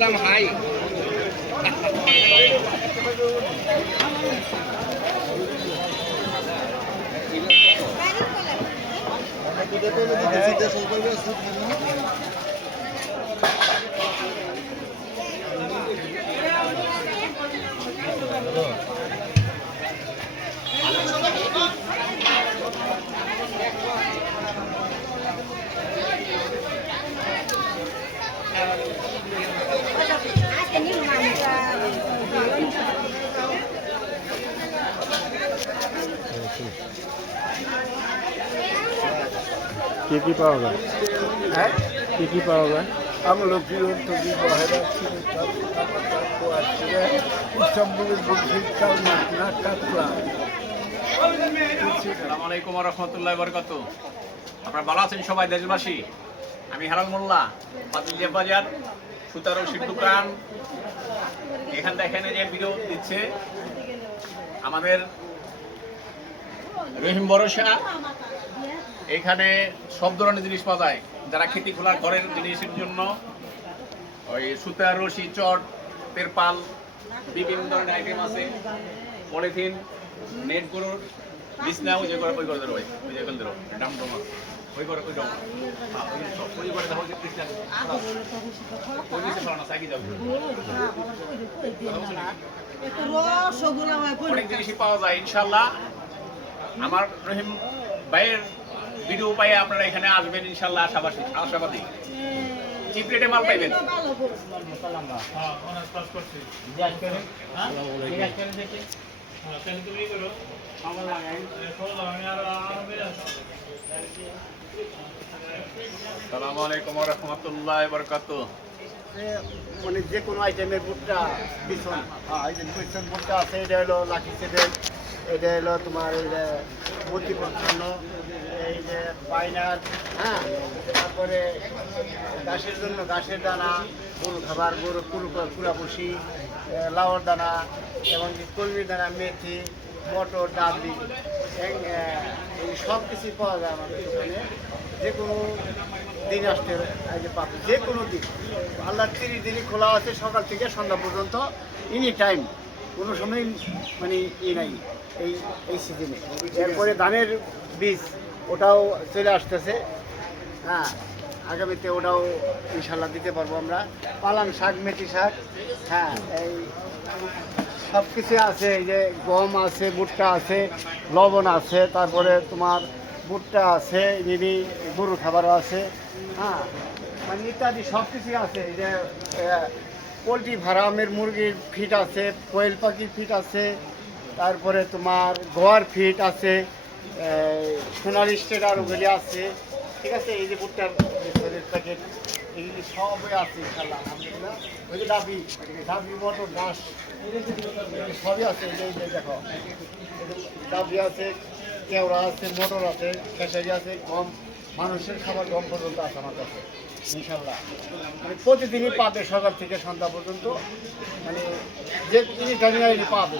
দাম high. Acha কি কি পাওয়া যায়? হ্যাঁ? কি কি পাওয়া যায়? আমলকি অর্থকি বহেরা ছিল ইস্তাম্বুলের বলছি চাল মাটনা কাতলা আসসালামু আলাইকুম রহমতুল্লাহ বরকত আপনারা ভালো আছেন সবাই দেশবাসী? আমি হেলাল মোল্লা পাতুলিয়া বাজার সুতার দোকান। এখান থেকে এখানে যে বিরোধ দিচ্ছে আমাদের রহিম বরসা এখানে সব ধরনের জিনিস পাওয়া যায়। যারা খেতি খোলা ঘরের জিনিসের জন্য ওই সুতার রশি চট তেরপাল বিভিন্ন ধরনের আইটেম আছে। পলিথিন নেট গরুর বিছনা ওই যে করে ওই করে দেবো ওই যে করে দেবো ডাম ডম। ওই করে ওই ডম। হ্যাঁ, ওই করে দেখো যে ক্রিস্টান ওই নিচে ফেলানো সাইকি যাবে অনেক জিনিসই পাওয়া যায় ইনশাল্লাহ আমার রহিম ভাইয়ের ভিডিও পাই আপনারা এখানে আসবেন ইনশাল্লাহ আশাবাসী আশাবাদী। চিপ রেটে মাল পাইবেন? সালামু আলাইকুম রহমতুল্লাহ বরকাত মানে যে কোনো আইটেমের বুটটা হ্যাঁ পিছন বুটটা আছে এটা হলো লাঠি সেটের এটা হলো তোমার এই যে মূর্তি জন্য এই যে পাইনার হ্যাঁ? তারপরে ঘাসের জন্য ঘাসের দানা, গরু খাবার, গরু কুড়াপুষি লাউর দানা, এবং কলমির দানা, মেথি, মটর, ডাবলি সব কিছুই পাওয়া যায় আমাদের দোকানে যে কোনো দিন আসতে পাবে যে কোনো দিন। আল্লাহ তিরিশ দিনই খোলা আছে, সকাল থেকে সন্ধ্যা পর্যন্ত এনি টাইম কোনো সময় মানে ই নাই এই এই সিজনে এরপরে ধানের বীজ ওটাও চলে আসতেছে। হ্যাঁ আগামীতে ওটাও ইনশাল্লাহ দিতে পারব আমরা। পালাং শাক মেথি শাক হ্যাঁ এই সব কিছু আছে এই যে গম আছে ভুট্টা আছে লবণ আছে তারপরে তোমার ভুট্টা আছে নিবি গরু খাবারও আছে। হ্যাঁ মানে ইত্যাদি সব কিছুই আছে। এই যে পোলট্রি ফার্মের মুরগির ফিট আছে, কোয়েল পাখির ফিট আছে, তারপরে তোমার গোয়ার ফিট আছে সোনালি স্টেট আর ওগুলি আছে। ঠিক আছে, এই যে ভুট্টার প্যাকেট এগুলি সবই আছে ইনশাল্লাহ আলহামদুলিল্লাহ। ওই যে ডাবি ডাবি, মটর, ঘাস সবই আছে এই যে দেখো। ডাবি আছে, কেওড়া আছে, মটর আছে, খেসারি আছে, গম মানুষের খাবার গম পর্যন্ত আছে আমার কাছে, ইনশাল্লাহ। মানে প্রতিদিনই পাবে সকাল থেকে সন্ধ্যা পর্যন্ত। মানে যে তিনি নিয়ে পাবে।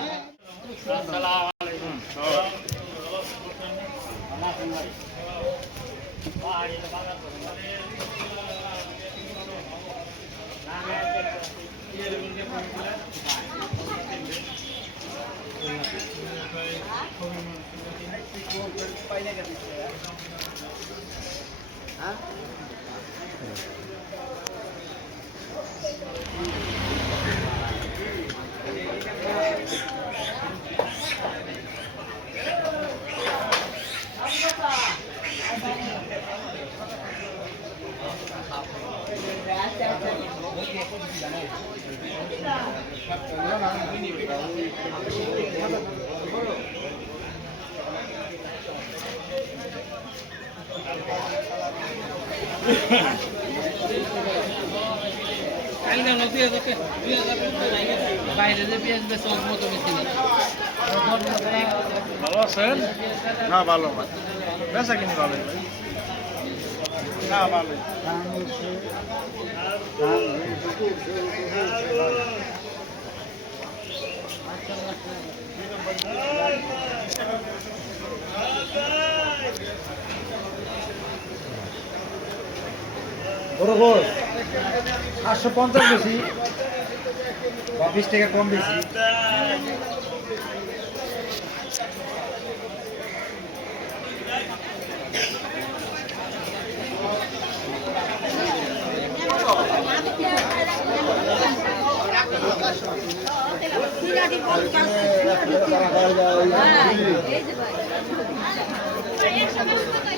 আচ্ছা আচ্ছা বাইরে যে পেঁয়াজ বেশ মতো বেশি ভালো আছেন? না ভালো বেচা কিনি ভালো না ভালো। বড় গোস আটশো পঞ্চাশ বেশি বিশ টাকা কম বেশি। টাকা